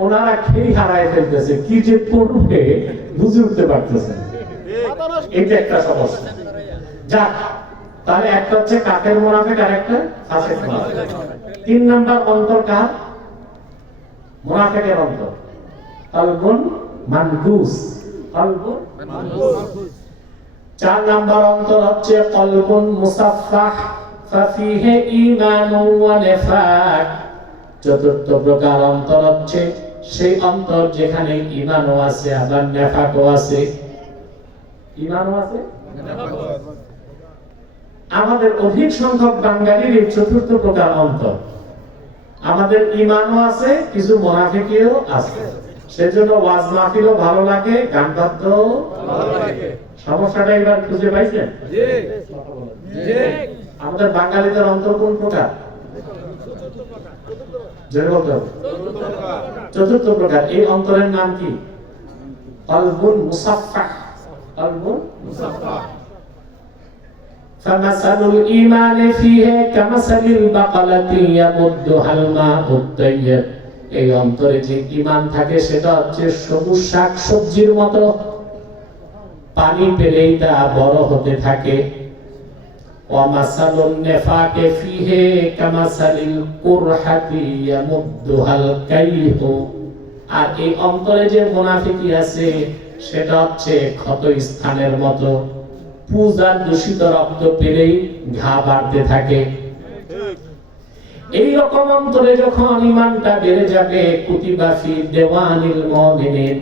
ওনারা খেয়ে হারায় ফেলতেছে কি যে করবে বুঝে উঠতে পারতেছে এটা একটা সমস্যা যাক তাহলে একটা হচ্ছে কাকের মোনাফেক আর একটা মোনাফেক তিন নাম্বার অন্তর কার মোনাফেকের অন্তর আলগুন মানগুস আলগুন চার নাম্বার অন্তর হচ্ছে কলবুন মুসাফফাহ। ফাফিহে ঈমানু ওয়া নিফাক। চতুর্থ প্রকার অন্তর হচ্ছে সেই অন্তর যেখানে ঈমানও আছে আবার নেফাকও আছে। ঈমানও আছে? আমাদের অধিক সংখ্যক বাঙালির এই চতুর্থ প্রকার অন্তর। আমাদের ইমানও আছে কিছু মোনাফিকিও আছে। সেজন্য ওয়াজ মাহফিলও ভালো লাগে গান বাদ্য সমস্যাটা এবার খুঁজে পাইছেন? আমাদের বাঙালিদের অন্তর কোন প্রকার জোরে বলতে হবে। চতুর্থ প্রকার এই অন্তরের নাম কি কলবুন মুসাফফাহ কলবুন فمثل الإيمان فيه كمثل البقلة يمدها الماء الطيب এই অন্তরে যে ইমান থাকে সেটা হচ্ছে সবুজ শাক সবজির মতো পানি পেলেই তা বড় হতে থাকে ومثل النفاق فيه كمثل القرحة يمدها الكيح আর এই অন্তরে যে মুনাফিকি আছে সেটা হচ্ছে ক্ষত স্থানের মতো পূজার দূষিত রক্ত পেলেই ঘা বাড়তে থাকে এই রকম অন্তরে যখন ইমানটা বেড়ে যাবে কুতিবাফি দেওয়ানিল মুমিনিন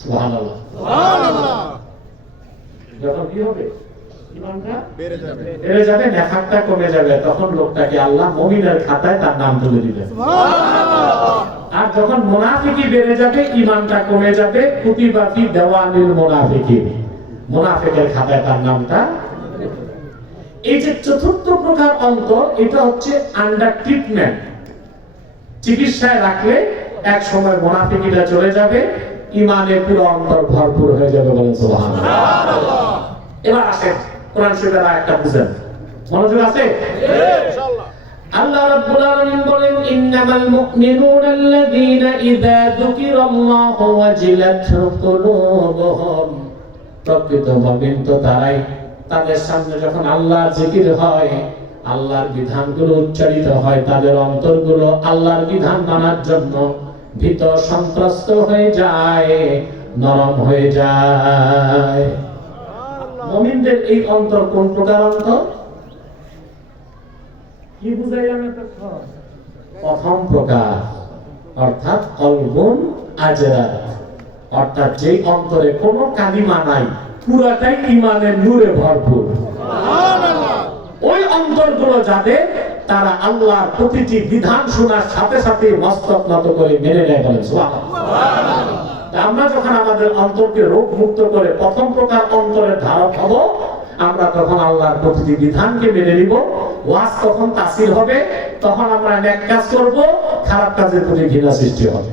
সুবহানাল্লাহ যখন কি হবে ইমানটা বেড়ে যাবে। বেড়ে নেফাকটা কমে যাবে। তখন লোকটাকে আল্লাহ মুমিনের খাতায় তার নাম তুলে দিবেন। আর যখন মুনাফিকি বেড়ে যাবে ইমানটা কমে যাবে কুতিবাফি দেওয়ানিল মুনাফিকি মুনাফিকের খাতায় তার নামটা। এই যে চতুর্থ প্রকার অন্তর এটা হচ্ছে আন্ডার ট্রিটমেন্ট চিকিৎসায় রাখলে এক সময় মুনাফিকিটা চলে যাবে ইমানে পুরো অন্তর ভরপুর হয়ে যাবে বলেন সুবহানাল্লাহ। এবার আসেন। কোরআন শরীফের আয়াতটা বুঝেন। মনোযোগ আছে? আল্লাহ রাব্বুল আলামিন বলেন ইন্নামাল মুমিনুনা আল্লাযীনা ইযা যুকিরাল্লাহু ওয়াজিলাত কুলুবুহুম। প্রকৃত মুমিন তো তারাই তাদের সামনে যখন আল্লাহর জিকির হয় আল্লাহর বিধানগুলো উচ্চারিত হয় তাদের অন্তরগুলো আল্লাহর বিধান মানার জন্য ভীত সন্ত্রস্ত হয়ে যায় নরম হয়ে যায়। মুমিনদের এই অন্তর কোন প্রকার অন্তর? কি বুঝাইলাম প্রথম প্রকার অর্থাৎ কলবুন আজরাত অর্থাৎ যেই অন্তরে কোনো কালিমা নাই পুরাটাই ইমানের নূরে ভরপুর। ওই অন্তরগুলো যাদের তারা আল্লাহর প্রতিটি বিধান শোনার সাথে সাথে মস্তক নত করে মেনে নেয় বলেন সুবহানাল্লাহ। তা আমরা যখন আমাদের অন্তরকে রোগ মুক্ত করে প্রথম প্রকার অন্তরের ধারক হব আমরা তখন আল্লাহর প্রতিটি বিধানকে মেনে নিব ওয়াজ তখন তাসির হবে তখন আমরা নেক কাজ করব খারাপ কাজের প্রতি ঘৃণা সৃষ্টি হবে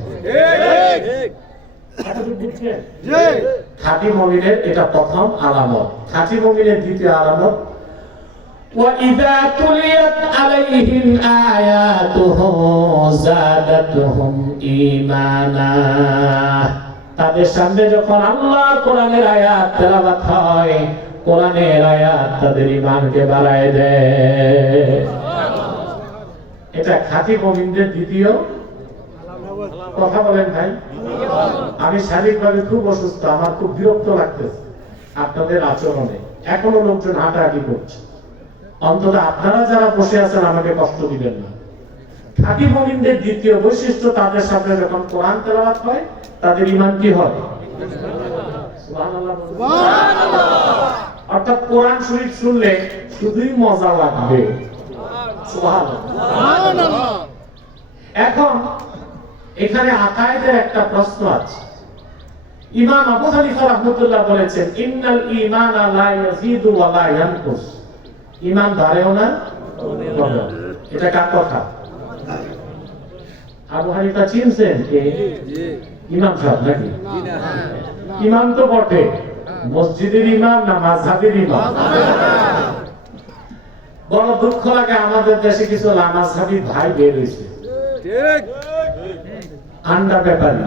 এতটুকু বুঝছেন? খাঁটি মমিনের এটা প্রথম আলামত খাঁটি মমিনের দ্বিতীয় আলামত وإذا تليت عليهم آياته زادتهم إيمانا তাদের সামনে যখন আল্লাহ কোরআনের আয়াত তেলাওয়াত হয়, কোরআনের আয়াত তাদের ঈমানকে বাড়ায় দেয়। এটা খাতি মুমিনদের দ্বিতীয়। কথা বলেন ভাই। আমি শারীরিকভাবে খুব অসুস্থ, আমার খুব বিরক্ত লাগতেছে আপনাদের আচরণে। এখনও লোকজন হাঁটাহাঁটি করছে। অন্তত আপনারা যারা বসে আছেন, আমাকে কষ্ট দিবেন না। খাঁটি মুমিনদের দ্বিতীয় বৈশিষ্ট্য, তাদের সামনে যখন কোরআন তেলাওয়াত হয় তাদের ঈমান কি হয়। অর্থাৎ কোরআন শরীফ শুনলে শুধুই মজা লাগবে। এখন এখানে আকায়েদের একটা প্রশ্ন আছে। ইমাম আবু হানিফা রাহমাতুল্লাহ বলেছেন ইন্নাল ঈমান লা ইয়াজিদু ওয়া লা ইয়ানকুস। ঈমান বাড়েও না? না। এটা কার কথা? আবু হানিফা চিনছেন? কে ইমাম সাহেব নাকি? ইমাম তো বটে। মসজিদের ইমাম না মাযহাবের ইমাম? বড় দুঃখ লাগে আমাদের দেশে কিছু লামাঝাবি ভাই বের হয়েছে। আন্ডা ব্যাপারী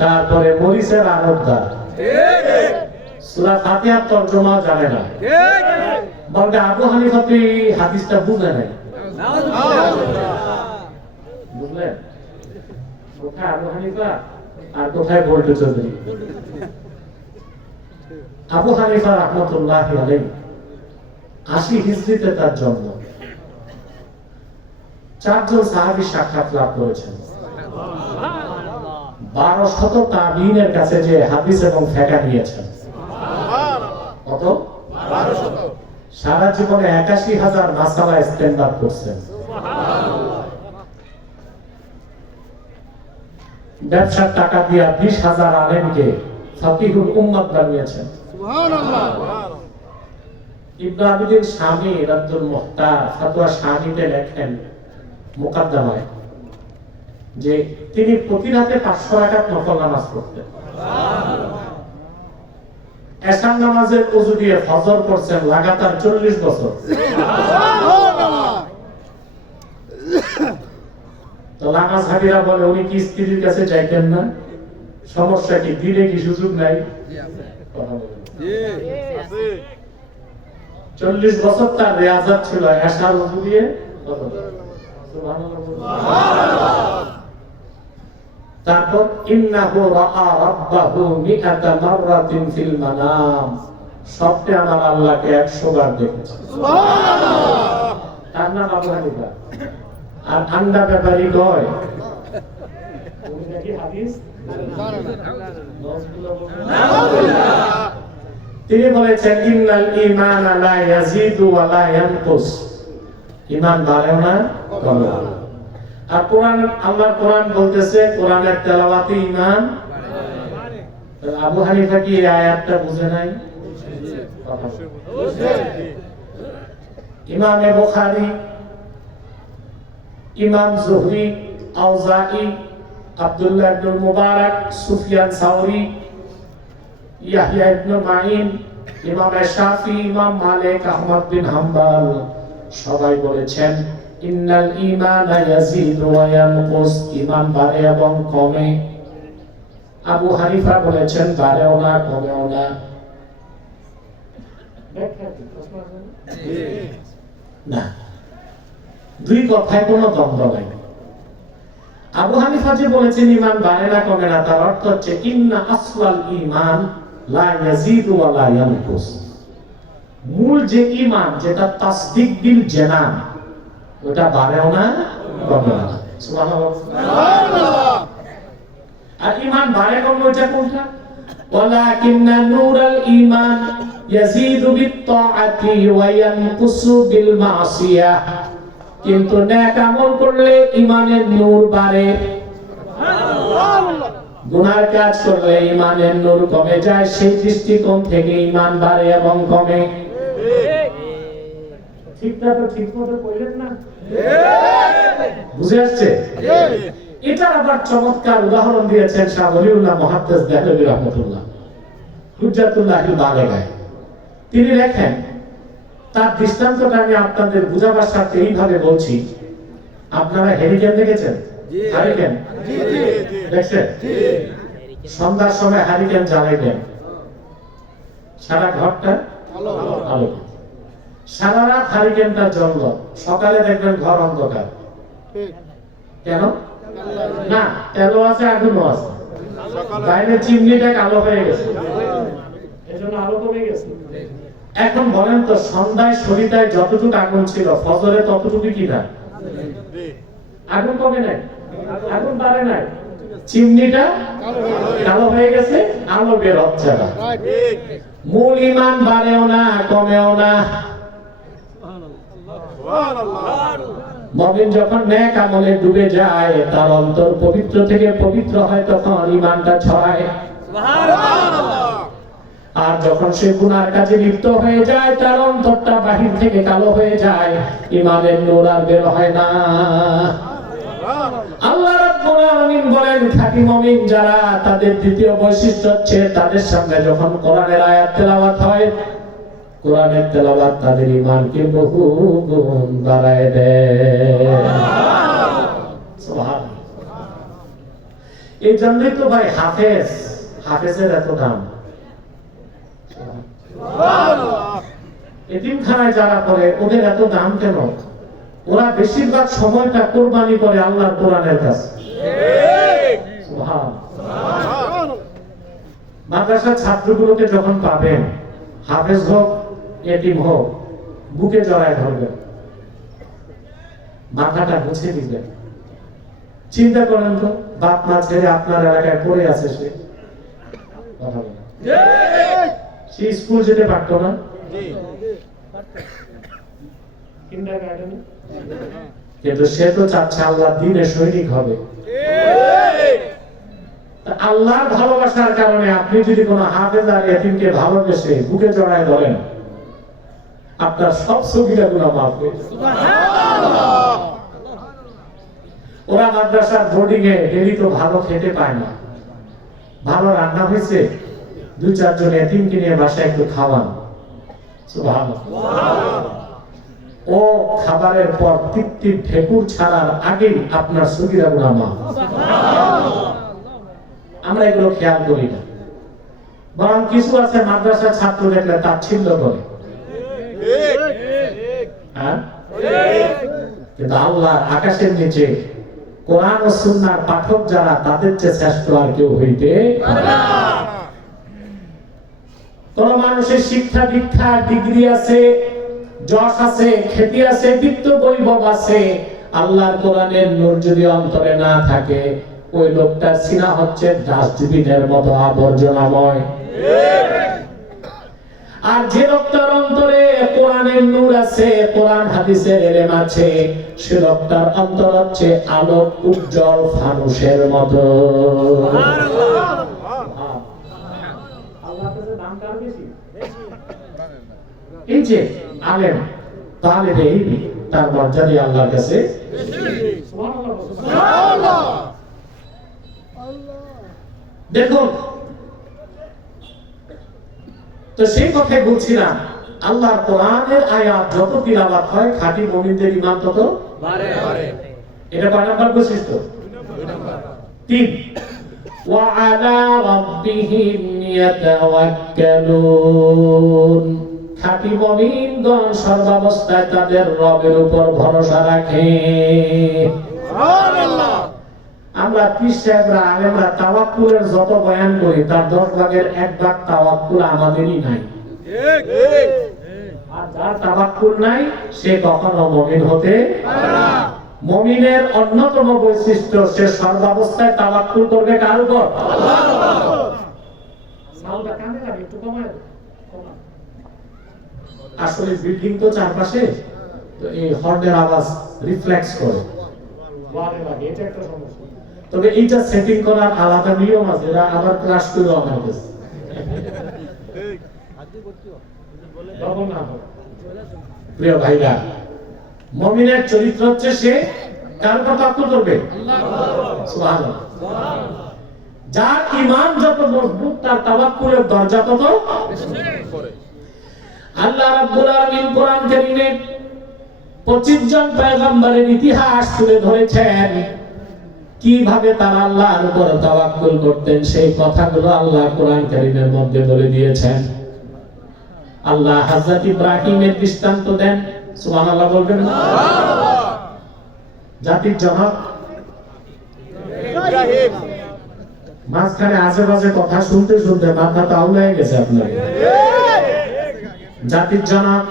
তারপরে মরিচের ঠিক সুরা ফাতিহার তর্জমা জানে না। বলতে আবু হানিফা তো এই হাদিসটা বুঝে নাই। কোথায় আবু হানিফা? আর কোথায় বল্টু চৌধুরী আবু হানিফা রহমতুল্লাহ আলাই আশি হিজড়িতে তার জন্ম। চারজন সাহাবী সাক্ষাৎ লাভ করেছেন। বারো শত তাবিনের কাছে যে হাদিস এবং ফেকা নিয়েছেন। কত? সারা জীবনে একাশি হাজার মাসালা স্ট্যান্ড আপ করছেন। ব্যবসার টাকা দিয়া বিশ হাজার আলেমকে ফকিহুল উম্মত বানিয়েছেন। ইবনে আবিদিন স্বামী রাদ্দুল মুখতার ফতোয়া স্বামীতে লেখেন মুকাদ্দামায় যে তিনি প্রতি রাতে পাঁচশো রাকাত নফল নামাজ পড়তেন। এসান নামাজের উজু দিয়ে ফজর করছেন লাগাতার চল্লিশ বছর। তো বলে উনি কি স্ত্রীর কাছে যাইতেন না? সমস্যা কি? কি সুযোগ নাই? চল্লিশ বছর তার রেয়াজাত ছিল উজু দিয়ে? সুবহানাল্লাহ। তারপর ইন্নাহু রাআ রাব্বাহু মিআতা মাররাতিন ফিল মানাম। স্বপ্নে আমার আল্লাহকে 100 বার দেখেছে। তার নাম আবু হানিফা। আর আন্ডা ব্যাপারী কয়। তিনি বলেছেন, ইন্নাল ঈমান লা ইয়াজিদু ওয়া লা ইয়ানকুস। ঈমান বাড়েও না, কমেও না। আর কোরআন, আল্লাহর কোরআন বলতেছে, কোরআনের তেলাওয়াতে তাহলে আবু হানিফা কি আয়াতটা বুঝে নাই। ইমামে বুখারী ইমাম জুহরি আউজাই আব্দুল্লাহ ইবনে মুবারক সুফিয়ান সাউরি ইয়াহইয়া ইবনে মাইন ইমাম শাফি ইমাম মালিক আহমদ বিন হাম্বল সবাই বলেছেন ইন্নাল ঈমানা ইয়াজিদু ওয়া ইয়ানকুস। ঈমান বাড়ে এবং কমে। আবু হানিফা বলেছেন বাড়েও না কমেও না। না। দুই কথায় কোনো দ্বন্দ্ব নাই। আবু হানিফা যে বলেছেন, ইমান বাড়ে না, কমে না তার অর্থ হচ্ছে, ইন্না আসলাল ইমান লা ইয়াজিদু ওয়া লা ইয়ানকুস মূল যে ইমান যেটা তাসদিক বিল জানান, ওটা বাড়েও না, কমেও না। সুবহানাল্লাহ। আর ইমান বাড়ে কমে ওটা কোনটা? ওয়ালাকিন্না নূরাল ইয়াজিদু বিত্তাআতি ওয়া ইয়ানকুসু বিল মাসিয়াহ কিন্তু নেক আমল করলে ইমানের নূর বাড়ে। গুনার কাজ করলে ইমানের নূর কমে যায়, সেই দৃষ্টিকোণ থেকে ইমান বাড়ে এবং কমে। ঠিক মতো না? চমৎকার উদাহরণ দিয়েছেন তিনি লেখেন তার দৃষ্টান্তটা আমি আপনাদের বুঝাবার সাথে এইভাবে বলছি। আপনারা হেরিকেন দেখেছেন? জি। হারিকেন দেখছেন? সন্ধ্যার সময় হারিকেন জ্বালাইবেন সারা ঘরটা আলো। সারা রাত হারিকেনটা জ্বলল সকালে দেখবেন ঘর অন্ধকার। কেন? না তেলও আছে আগুনও আছে। বাইরে চিমনিটা কালো হয়ে গেছে। এজন্য আলো কমে গেছে। এখন বলেন তো, সন্ধ্যায় সরিতায় যতটুকু আগুন ছিল, ফজরে ততটুকু কি না? আগুন কমে নাই? আগুন বাড়ে নাই? চিমনিটা কালো হয়ে গেছে আলো বের হচ্ছে না। মূল ইমান বাড়েও না, কমেও না। মমিন যখন ন্যাক আমলে ডুবে যায়, তার অন্তর পবিত্র থেকে পবিত্র হয়, তখন ইমানটা ছড়ায়। আর যখন সে গুনার কাজে লিপ্ত হয়ে যায়, তার অন্তরটা বাহির থেকে কালো হয়ে যায়। ইমানের নূর আর বের হয় না। তাদের দ্বিতীয় তেলাওয়াত হয়, কোরআনের তেলাওয়াত তাদের ইমানকে এই তো ভাই হাফেজ, হাফেজের এত দাম। যারা করে, ওদের এত দাম কেন? ওরা বেশিরভাগ সময়টা কোরবানি করে আল্লাহর কোরআনের কাছে। মাদ্রাসার ছাত্রগুলোকে যখন পাবেন, হাফেজ হোক এটিম হোক, বুকে জড়ায় ধরবেন। মাথাটা মুছে দিবেন। চিন্তা করেন তো বাপ মা ছেড়ে আপনার এলাকায় পড়ে আছে সে। কথা। সে স্কুল যেতে পারতো না? কিন্তু সে তো চাচ্ছে আল্লাহ দিনে সৈনিক হবে। আল্লাহর ভালোবাসার কারণে আপনি যদি কোনো হাফেজ আর এতিমকে ভালোবেসে বুকে জড়ায় ধরেন আপনার সব ছবিটা গুলো মাফ হয়ে ওরা মাদ্রাসার বোর্ডিং এ ডেলি তো ভালো খেতে পায় না। ভালো রান্না হয়েছে? দু চারজন এতিমকে নিয়ে বাসায় একটু খাওয়ান। ও খাবারের পর তৃপ্তির ঠেকুর ছাড়ার আগেই আপনার সুবিধা গুণা মাফ। আমরা এগুলো খেয়াল করি না। বরং কিছু আছে মাদ্রাসা ছাত্র দেখলে তাচ্ছিল্য করে। হ্যাঁ? কিন্তু আল্লাহ আকাশের নিচে কোরআন ও সুন্নার পাঠক যারা তাদের চেয়ে শ্রেষ্ঠ আর কেউ হইতে পারে না। কোন মানুষের শিক্ষা দীক্ষা ডিগ্রি আছে, যশ আছে, খ্যাতি আছে, বিত্ত, বৈভব আছে, আল্লাহর কোরআনের নূর যদি অন্তরে না থাকে, ওই লোকটার সিনা হচ্ছে ডাস্টবিনের মতো আবর্জনাময়। আর যে লোকটার অন্তরে কোরআনের নূর আছে, কোরআন হাদিসের এলেম আছে, সে লোকটার অন্তর হচ্ছে আলোক, উজ্জ্বল ফানুষের মতো। এই যে আলেম তাহলে এই তার মর্যাদা আল্লাহর কাছে দেখুন তো সেই কথাই বলছিলাম আল্লাহর কোরআনের আয়াত যত তিলাবাত হয় খাঁটি মুমিনদের ইমান তত এটা কয় নাম্বার বৈশিষ্ট্য তিন وعلى ربهم يتوكلون খাঁটি মুমিনগণ সর্বাবস্থায় তাদের রবের উপর ভরসা রাখে। আমরা পীর সাহেবরা আলেমরা তাওয়াক্কুলের যত বয়ান করি তার দশ ভাগের এক ভাগ তাওয়াক্কুল আমাদেরই নাই। আর যার তাওয়াক্কুল নাই সে কখনো মুমিন হতে মুমিনের অন্যতম বৈশিষ্ট্য সে সর্বাবস্থায় তাওয়াক্কুল করবে কার উপর লাগে, একটু কমায় দাও, কমাও। আসলে বিল্ডিং তো চারপাশে তো এই হর্নের আওয়াজ রিফ্লেক্স করে ওয়ারে এটা একটা সমস্যা। তবে এইটা সেটিং করার আলাদা নিয়ম আছে এরা আবার ক্লাস করে আমার কাছে। প্রিয় ভাইরা মমিনের চরিত্র হচ্ছে সে কার উপর তাক্কুল করবে সুবহানাল্লাহ। যার ইমান যত মজবুত তার তাওয়াক্কুলের দরজা তত আল্লাহ রাব্বুল আলামিন কোরআন কারীমে 25 জন পয়গম্বরের ইতিহাস তুলে ধরেছেন। কীভাবে তারা আল্লাহর উপর তাওয়াক্কুল করতেন সেই কথাগুলো আল্লাহ কোরআন কারীমের মধ্যে বলে দিয়েছেন। আল্লাহ হযরত ইব্রাহিমের দৃষ্টান্ত দেন। সুবহানাল্লাহ বলবেন না? জাতির জনক। ইব্রাহিম। মাঝখানে আশেপাশে কথা শুনতে শুনতে মাথা তাও হয়ে গেছে আপনার। জাতির জনক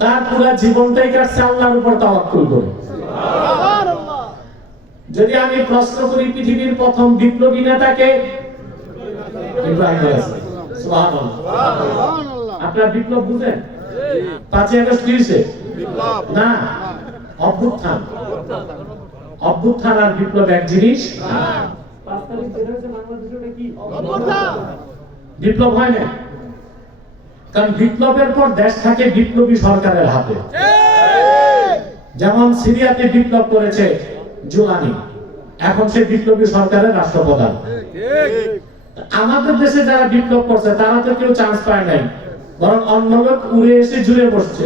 তার পুরো জীবনটাই কাটছে আল্লাহর উপর তাওয়াক্কুল করে। যদি আমি প্রশ্ন করি পৃথিবীর প্রথম বিপ্লবী নেতাকে। আপনার বিপ্লব বুঝেন? পাঁচই আগস্ট হয়েছে না, অভ্যুত্থান। অভ্যুত্থান আর বিপ্লব এক জিনিস? পাঁচ তারিখ বিপ্লব হয় না কারণ বিপ্লবের পর দেশ থাকে বিপ্লবী সরকারের হাতে। যেমন সিরিয়াতে বিপ্লব করেছে জুলানি এখন সে বিপ্লবী সরকারের রাষ্ট্রপ্রধান। আমাদের দেশে যারা বিপ্লব করছে তারা তো কেউ চান্স পায় নাই। বরং অন্য লোক উড়ে এসে জুড়ে বসছে।